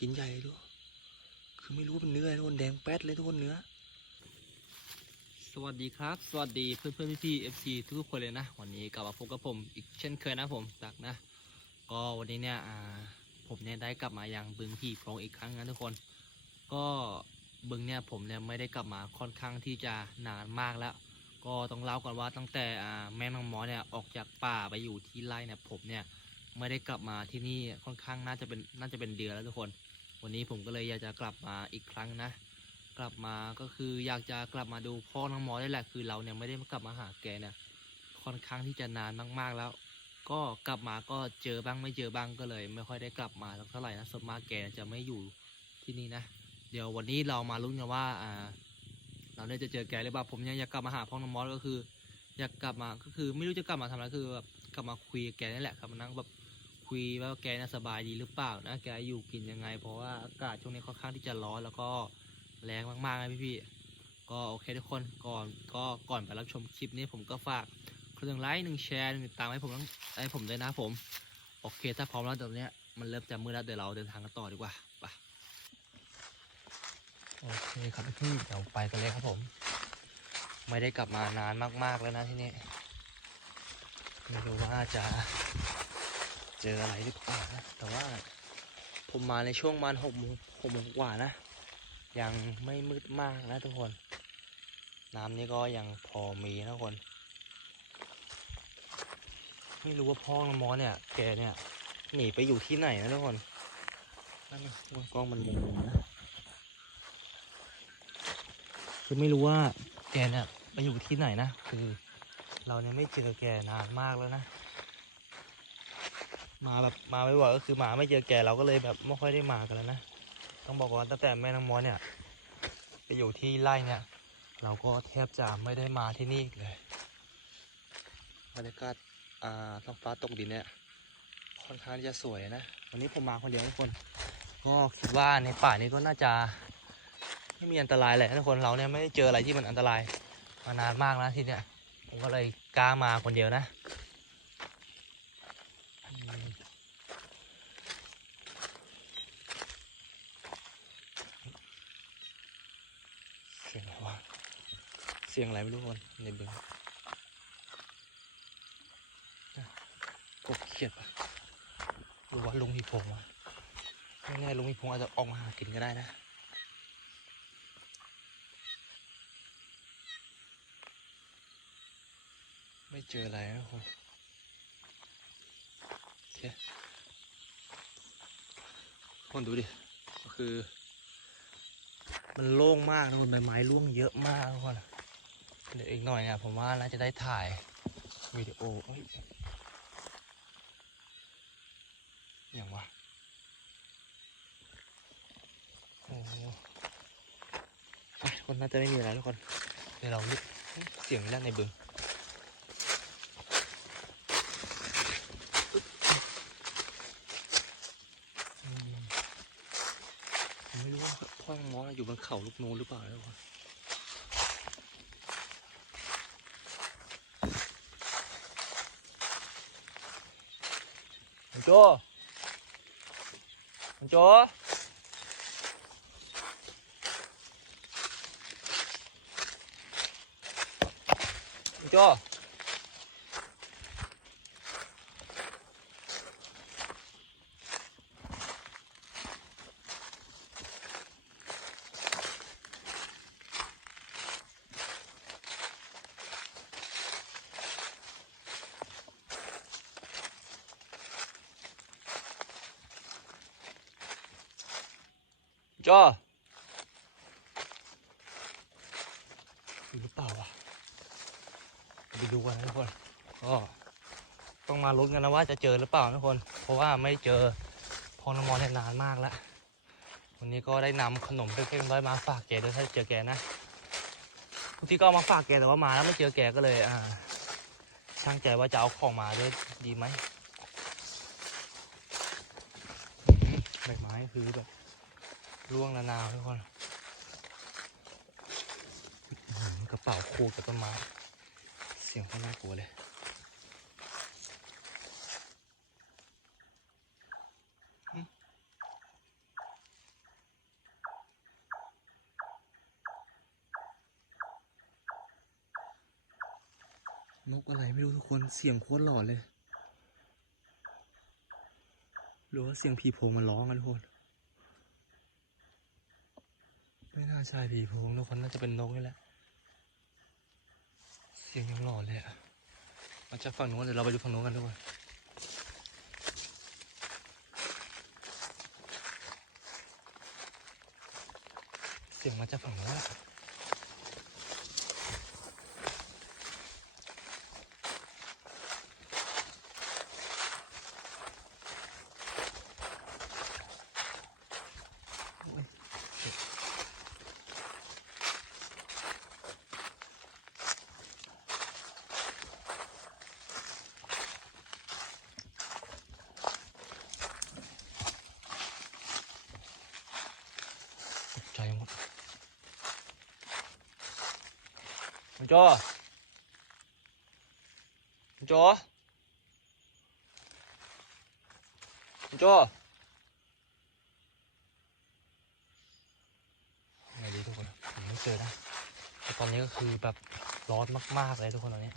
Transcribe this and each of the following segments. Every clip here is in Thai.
กินใหญ่เลยทุกคือไม่รู้เป็นเนื้อทุกคนแดงแป๊ดเลยทุกคนเนื้อ สวัสดีครับ สวัสดีเพื่อนเพื่อนพี่เอฟซีทุกคนเลยนะ วันนี้กลับมาพบกับผมอีกเช่นเคยนะผมจากนะ ก็วันนี้เนี่ยผมเนี่ยได้กลับมายังบึงที่พรงอีกครั้งนะทุกคน ก็บึงเนี่ยผมเนี่ยไม่ได้กลับมาค่อนข้างที่จะนานมากแล้ว ก็ต้องเล่าก่อนว่าตั้งแต่แม่นางหมอเนี่ยออกจากป่าไปอยู่ที่ไร่เนี่ยผมเนี่ย ไม่ได้กลับมาที่นี่ค่อนข้างน่าจะเป็นน่าจะเป็นเดือนแล้วทุกคน วันนี้ผมก็เลยอยากจะกลับมาอีกครั้งนะ กลับมาก็คืออยากจะกลับมาดูพ่อน้องหมอได้แหละคือเราเนี่ยไม่ได้กลับมาหาแกเนี่ยค่อนข้างที่จะนานมากๆแล้ว ก็กลับมาก็เจอบ้างไม่เจอบ้างก็เลย ไม่ค่อยได้กลับมาเท่าไหร่นะสนมากแกจะไม่อยู่ที่นี่นะ เดี๋ยววันนี้เรามาลุ้นกันว่าอ่าเราได้จะเจอแกหรือเปล่าผมยังอยากกลับมาหาพ่อน้องมอสก็คือ อยากกลับมาก็คือไม่รู้จะกลับมาทำอะไรคือแบบกลับมาคุยแกนี่แหละครับมานั่งแบบ คุยว่าแกน่าสบายดีหรือเปล่านะแกอยู่กินยังไง เพราะว่าอากาศช่วงนี้ค่อนข้างที่จะร้อนแล้วก็แรงมากๆนะพี่ๆก็โอเคทุกคนก่อนก็ก่อนไปรับชมคลิปนี้ผมก็ฝากคนหนึ่งไลค์หนึ่งแชร์หนึ่งติดตามให้ผมต้องให้ผมด้วยนะผม โอเค ถ้าพร้อมแล้วตอนเนี้ยมันเริ่มจะมืดแล้วเดี๋ยวเราเดินทางกันต่อดีกว่าไปโอเคครับพี่เดี๋ยวไปกันเลยครับผม ไม่ได้กลับมานานมากๆแล้วนะที่นี่ไม่รู้ว่าจะ เจออะไรหรือเปล่านะแต่ว่าผมมาในช่วงมาณหกโมงหกโมงกว่านะ ยังไม่มืดมากนะทุกคน น้ำนี่ก็ยังพอมีนะคน ไม่รู้ว่าพ่อน้องมอสเนี่ย แกเนี่ยหนีไปอยู่ที่ไหนนะทุกคนนั่นนะกล้องมันมุมนะคือไม่รู้ว่าแกเนี่ยไปอยู่ที่ไหนนะคือ เราเนี่ยไม่เจอแกนานมากแล้วนะ มาแบบมาไม่บ่อยก็คือมาไม่เจอแกเราก็เลยแบบไม่ค่อยได้มากันแล้วนะต้องบอกว่าตั้งแต่แม่นางมอเนี่ยไปอยู่ที่ไร่เนี่ยเราก็แทบจะไม่ได้มาที่นี่อีกเลยบรรยากาศอ่าท้องฟ้าตกดินเนี่ยค่อนข้างจะสวยนะวันนี้ผมมาคนเดียวทุกคนก็คิดว่าในป่านี้ก็น่าจะไม่มีอันตรายแหละทุกคนเราเนี่ยไม่ได้เจออะไรที่มันอันตรายมานานมากแล้วที่เนี้ยผมก็เลยกล้ามาคนเดียวนะอืม เสียงอะไรวะ เสียงอะไรไม่รู้คนในเบึงน่ะกบเขียดปะหรือว่าลุงพี่พงวะไม่แน่ลุงพี่พงอาจจะออกมาหากินก็ได้นะไม่เจออะไรนะคนโอเคคนดูดิ ก็คือ มันโล่งมากนะคนใบไม้ร่วงเยอะมากทุกคน เดี๋ยวอีกหน่อยเนี่ยผมว่าน่าจะได้ถ่ายวิดีโอเอ้ยอย่างวะโอ้โหไปคนน่าจะไม่มีอะไรทุกคน เดี๋ยวเราลึกเสียงแรกในบึงอืมผมไม่รู้ว่าพ่อมอสอยู่บนเขาลูกโนนหรือเปล่าทุกคน คุณโจคุณโจอหรือเปล่าวะไปดูกันนะทุกคนก็ต้องมาลุ้นกันนะว่าจะเจอหรือเปล่านะทุกคน เพราะว่าไม่เจอพอนมอเนี่ยนานมากแล้ววันนี้ก็ได้นำขนมเล็กๆน้อยมาฝากแกด้วยถ้าเจอแกนะบางทีก็เอามาฝากแกแต่ว่ามาแล้วไม่เจอแกก็เลยอ่าช่างใจว่าจะเอาของมาด้วยดีไหมใบไม้คือแบบ ร่วงนะนาวทุกคนกระเป๋าคูดกับต้นไม้เสียงก็น่ากลัวเลย นกอะไรไม่รู้ทุกคนเสียงโคตรหลอนเลย หรือว่าเสียงผีโพงมาร้องกันทุกคน ไม่น่าใช่ผีโพงทุกคนน่าจะเป็นนกนี่แหละ เสียงยังหลอเลยอะมาจากฝั่งโน้นเดี๋ยวเราไปดูฝั่งโน้นกันด้วยเสียงมาจากฝั่งโน้นอะตกใจหมดคุณ โจคุณโจคุณโจไงดีทุกคนผมไม่เจอนะแต่ตอนนี้ก็คือแบบร้อนมากๆเลยทุกคนตอนนี้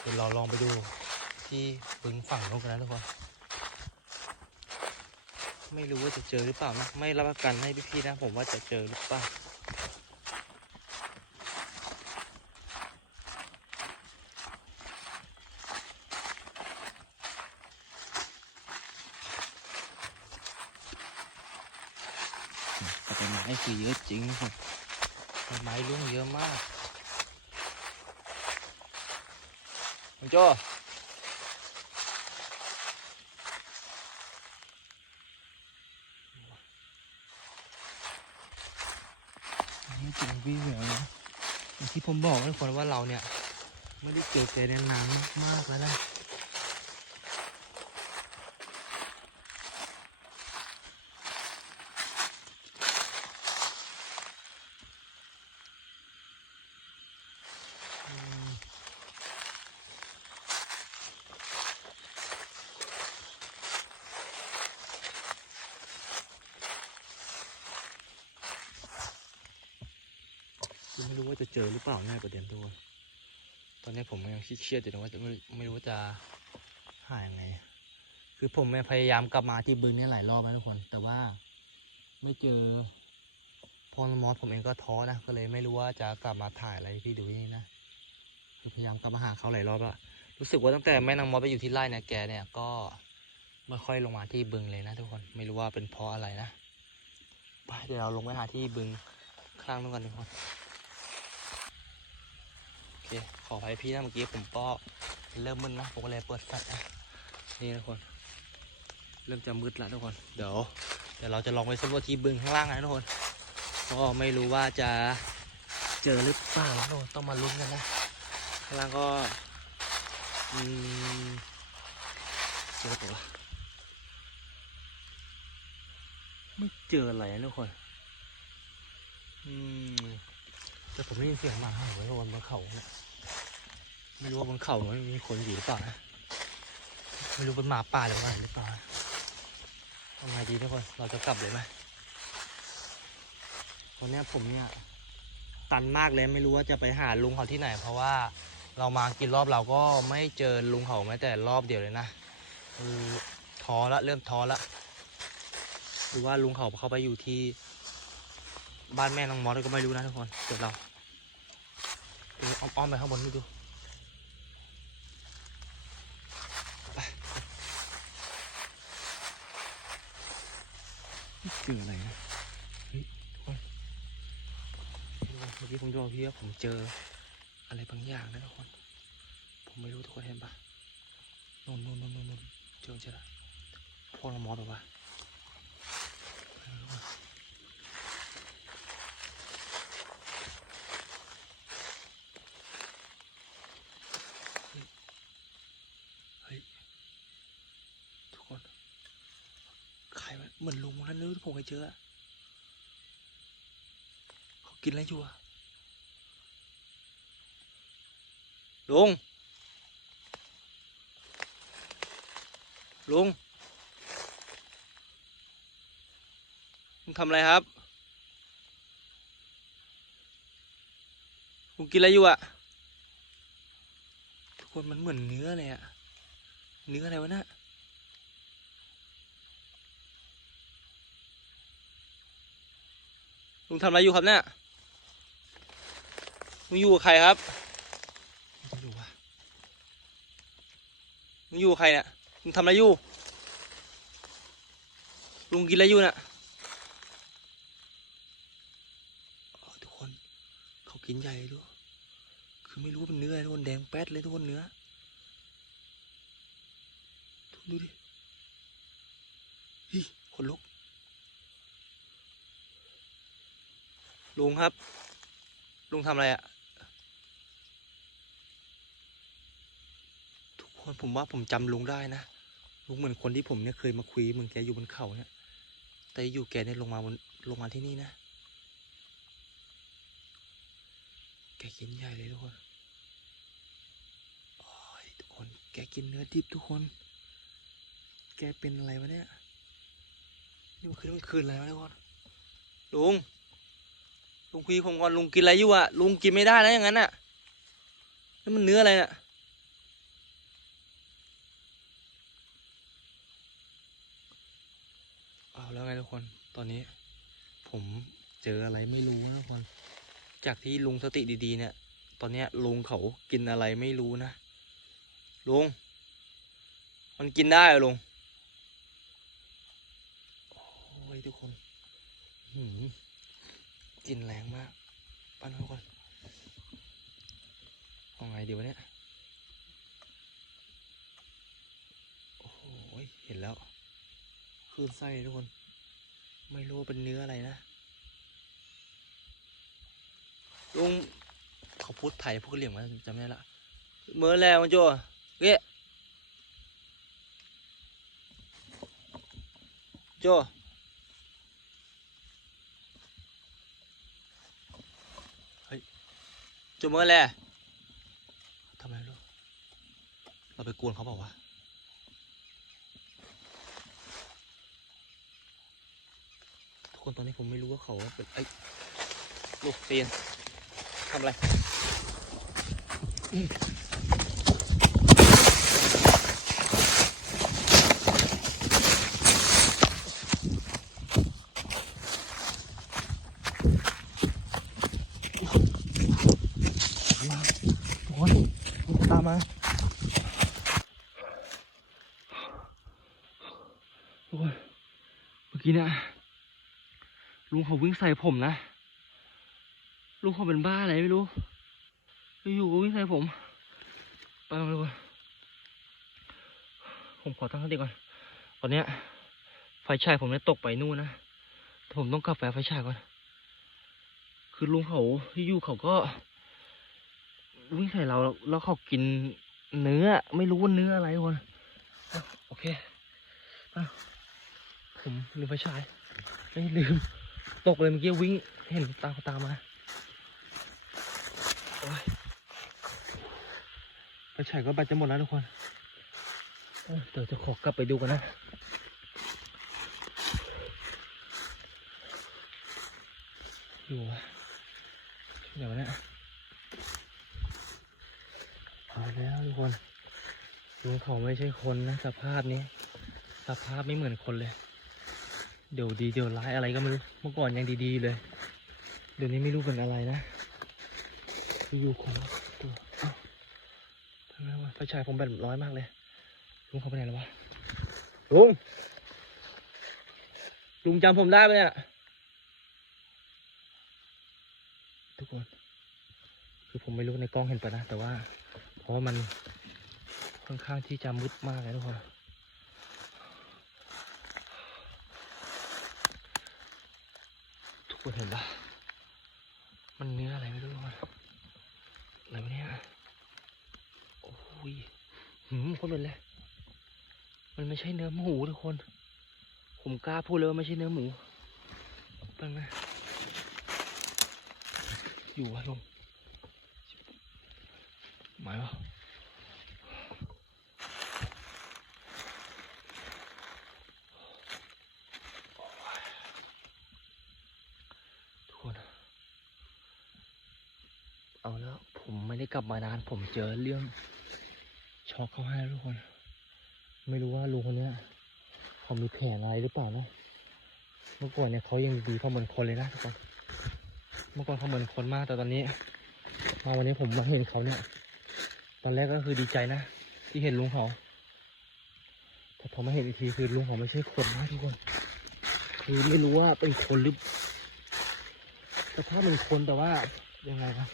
เดี๋ยวเราลองไปดูที่บึงฝั่งนู้นกันนะทุกคน ไม่รู้ว่าจะเจอหรือเปล่านะ ไม่รับประกันให้พี่ๆนะ ผมว่าจะเจอหรือเปล่า แต่ต้นไม้คือเยอะจริงนะครับต้นไม้ร่วงเยอะมากคุณโจไม่เจอพี่เหรอนะอย่างที่ผมบอกทุกคนว่าเราเนี่ย ไม่ได้เจอแกในนานมากแล้วนะ อืมคือไม่รู้ว่า จะเจอหรือเปล่าแน่ประเด็นทุกคนตอนนี้ผมยังเครียดๆอยู่นะว่าจะไม่ไม่รู้ว่าจะหายังไง คือผมพยายามกลับมาที่บึงนี่หลายรอบแล้วทุกคน แต่ว่า ไม่เจอพอมอสผมเองก็ท้อนะก็เลยไม่รู้ว่าจะกลับมาถ่ายอะไรพี่ดูนี่นะคือพยายามกลับมาหาเขาหลายรอบแล้วรู้สึกว่าตั้งแต่แม่นางมอสไปอยู่ที่ไร่เนี่ยแกเนี่ยก็ไม่ค่อยลงมาที่บึงเลยนะทุกคนไม่รู้ว่าเป็นเพราะอะไรนะไปเดี๋ยวเราลงไปหาที่บึงข้างนู้นกันทุกคน คขออภัยพี่นะเมื่อกี้ผมก็เริ่มมึนนะผมก็เลยเปิดแฟนะนี่นะทุกคน เริ่มจะมืดแล้วทุกคน เดี๋ยวเดี๋ยวเราจะลองไปสำรวจที่บึงข้างล่างนะทุกคน ก็ไม่รู้ว่าจะเจอหรือเปล่านะทุกคนต้องมาลุ้นกันนะ ข้างล่างก็อืมเจอตัวไม่เจออะไรนะทุกคน อืมแต่ผมได้ยินเสียงหมาเห่าไว้บนบนเขาเนี่ย ไม่รู้ว่าบนเขามันมีคนอยู่หรือเปล่านะไม่รู้เป็นหมาป่าหรือว่าหรือเปล่าทำไงดีทุกคนเราจะกลับเลยไหมตอนนี้ผมเนี่ยตันมากเลยไม่รู้ว่าจะไปหาลุงเขาที่ไหน เพราะว่าเรามากินรอบเราก็ไม่เจอลุงเขาแม้แต่รอบเดียวเลยนะคือท้อละเริ่มท้อละหรือว่าลุงเขาเขาไปอยู่ที่บ้านแม่น้องมอสก็ไม่รู้นะทุกคนเดี๋ยวเราอ้อมๆไปข้างบนดูไปไม่ เจออะไรนะเฮ้ยทุกคนเมื่อกี้ผมจะบอกพี่ว่าผมเจออะไรบางอย่างนะทุกคน ผมไม่รู้ทุกคนเห็นปะนู่นนู่นนู่นนู่นเจอเจอละพวกเรามอสหรอวะไม่รู้อะเฮ้ยเฮ้ยทุกคน ใครวะเหมือนลุงนั่น ชื่อเขากินอะไรอยู่ลุงลุงลุงทำอะไรครับลุงกินอะไรอยู่อะทุกคนมันเหมือนเนื้อเลยอะเนื้ออะไรวะน่ะ ลุงทำอะไรอยู่ครับเนี่ยลุงอยู่กับใครครับไม่รู้ว่ะลุงอยู่กับใครเนี่ยลุงทำอะไรอยู่ ลุงกินอะไรอยู่น่ะอ๋อทุกคน เขากินใหญ่เลยด้วยคือไม่รู้ว่าเป็นเนื้ออะไรทุกคนแดงแป๊ดเลยทุกคนเนื้อทุกคนดูดิฮิคนลุก ลุงครับ ลุงทำอะไรอะทุกคนผมว่าผมจำลุงได้นะลุงเหมือนคนที่ผมเนี่ยเคยมาคุยเมือนแกอยู่บนเขาเนี่ย แต่อยู่แกเนี่ยลงมาบนลงมาที่นี่นะ แกกินใหญ่เลยทุกคนโอ้ยทุกคน แกกินเนื้อดิบทุกคน แกเป็นอะไรวะเนี่ย นี่มันคืนมันคืนอะไรวะทุกคน ลุง ลุงคุยผมก่อนลุงกินอะไรอยู่อะลุงกินไม่ได้นะอย่างนั้นอะนี่มันเนื้ออะไรน่ะเอาแล้วไงทุกคนตอนนี้ ผมเจออะไรไม่รู้นะทุกคนจากที่ลุงสติดีๆเนี่ย ตอนเนี้ยลุงเขากินอะไรไม่รู้นะลุงมันกินได้เหรอลุงโอ้ยทุกคนหืม กลิ่นแรงมากป้านทุกคนเอาไงดีวะเนี่ย โอ้โห เห็นแล้ว คืนไส้ทุกคน ไม่รู้เป็นเนื้ออะไรนะ ลุงเขาพูดไทยพูดเหลี่ยงมาจำไม่ได้ละเมื่อแล้วมันจ้เก้จ้เฮ้ย โจ้เมื่อแล้วทำไมลูกเราไปกวนเขาเปล่าวะทุกคนตอนนี้ผมไม่รู้ว่าเขาเป็นไอ้ยลูกเตียนทำอะไร มาทุกคนตามมาทุกคนเมื่อ กี้เนี่ยลุงเขาวิ่งใส่ผมนะ ลุงเขาเป็นบ้าอะไรไม่รู้ อยู่ๆก็วิ่งใส่ผม ไปมาดูก่อนผมขอตั้งสติก่อน ตอนเนี้ย ไฟฉายผมเนี่ยตกไปนู่นนะ ผมต้องกลับไปไฟฉายก่อน คือลุงเขาอยู่เขาก็วิ่งใส่เราแล้วเขากินเนื้อ ไม่รู้ว่าเนื้ออะไรคน โอเคอะ ผมลืมไฟฉายไม่ลืม ตกเลยเมื่อกี้วิ่งเห็นตามตามมาไฟฉายก็แบตจะหมดแล้วทุกคนเดี๋ยวจะขอกลับไปดูกันนะอยู่วะเดี๋ยวนะเอาแล้วทุกคนลุงเขาไม่ใช่คนนะสภาพนี้ สภาพไม่เหมือนคนเลย เดี๋ยวดีเดี๋ยวร้ายอะไรก็ไม่รู้ เมื่อก่อนยังดีๆเลย เดี๋ยวนี้ไม่รู้เป็นอะไรนะอยู่คนละตัวทำไมวะไฟฉายผมแบตร้อยมากเลย ลุงเขาไปไหนแล้ววะ ลุง ลุงจำผมได้ไหมเนี่ย ทุกคน คือผมไม่รู้ในกล้องเห็นปะนะ แต่ว่า เพราะมันค่อนข้างที่จะมืดมากเลยทุกคน ทุก คนเห็นปะมันเนื้ออะไรไม่รู้ทุกคนอะไรเนี่ยโอ้ยหืมคนเป็นเลยมันไม่ใช่เนื้อหมูทุกคน ผมกล้าพูดเลยว่าไม่ใช่เนื้อหมูเป็นไงอยู่วะลุงหมายวะทุกคน เอาแล้ว ผมไม่ได้ กลับมานานผมเจอเรื่องช็อกเขาให้ทุกคน ไม่รู้ว่าลุงคนเนี้ยเขามีแผนอะไรหรือเปล่าเนาะเมื่อก่อนเนี่ยเขายังดีเขาเหมือนคนเลยนะทุกคนเมื่อก่อนเขาเหมือนคนมากแต่ตอนนี้มาวันนี้ผมมาเห็นเขาเนี่ย ตอนแรกก็คือดีใจนะที่เห็นลุงเขาแต่พอมาเห็นอีกทีคือลุงเขาไม่ใช่คนนะทุกคน คือไม่รู้ว่าเป็นคนหรือแต่ถ้าเป็นคนแต่ว่ายังไงครับ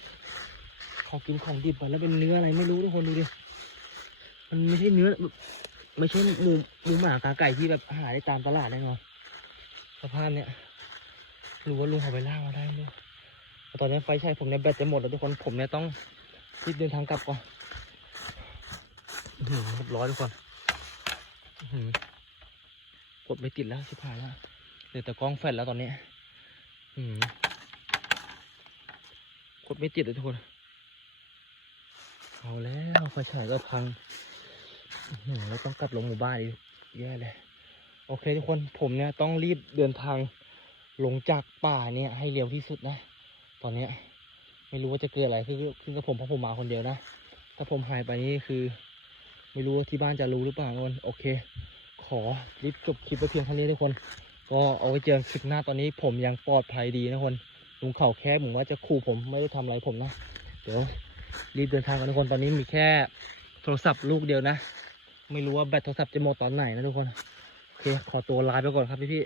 เขากินของดิบไปแล้วเป็นเนื้ออะไรไม่รู้ทุกคนดูดิมันไม่ใช่เนื้อไม่ใช่หมูหมูหมากาไก่ที่แบบหาได้ตามตลาดแน่นอนสภาพเนี้ยรู้ว่าลุงเขาไปล่ามาได้ไหมรู้แต่ตอนนี้ไฟฉายผมเนี่ยแบตจะหมดแล้วทุกคนผมเนี่ยต้องรีบเดินทางกลับก่อนหือเรียบร้อยทุกคนหือกดไม่ติดแล้วชิบหายแล้วเหลือแต่กล้องแฟลชแล้วตอนนี้อืมกดไม่ติดเลยทุกคน เอาแล้วไฟฉายก็พังอื้อหือแล้วต้องกลับลงหมู่บ้านอีกแย่เลย โอเคทุกคนผมเนี่ยต้องรีบเดินทางลงจากป่าเนี่ยให้เร็วที่สุดนะ ตอนเนี้ยไม่รู้ว่าจะเกิดอะไรขึ้นขึ้นกับผมเพราะผมมาคนเดียวนะ ถ้าผมหายไปนี่คือ ไม่รู้ว่าที่บ้านจะรู้หรือเปล่าทุกคนโอเค ขอรีบจบคลิปไปเพียงเท่านี้ทุกคน ก็เอาไว้เจอคลิปหน้าตอนนี้ผมยังปลอดภัยดีนะทุกคนลุงเขาแค่ผมว่าจะขู่ผมไม่ได้ทำอะไรผมนะ เดี๋ยว รีบเดินทางกันทุกคนตอนนี้มีแค่โทรศัพท์ลูกเดียวนะ ไม่รู้ว่าแบตโทรศัพท์จะหมดตอนไหนนะทุกคน โอเค ขอตัวลาไปก่อนครับพี่พี่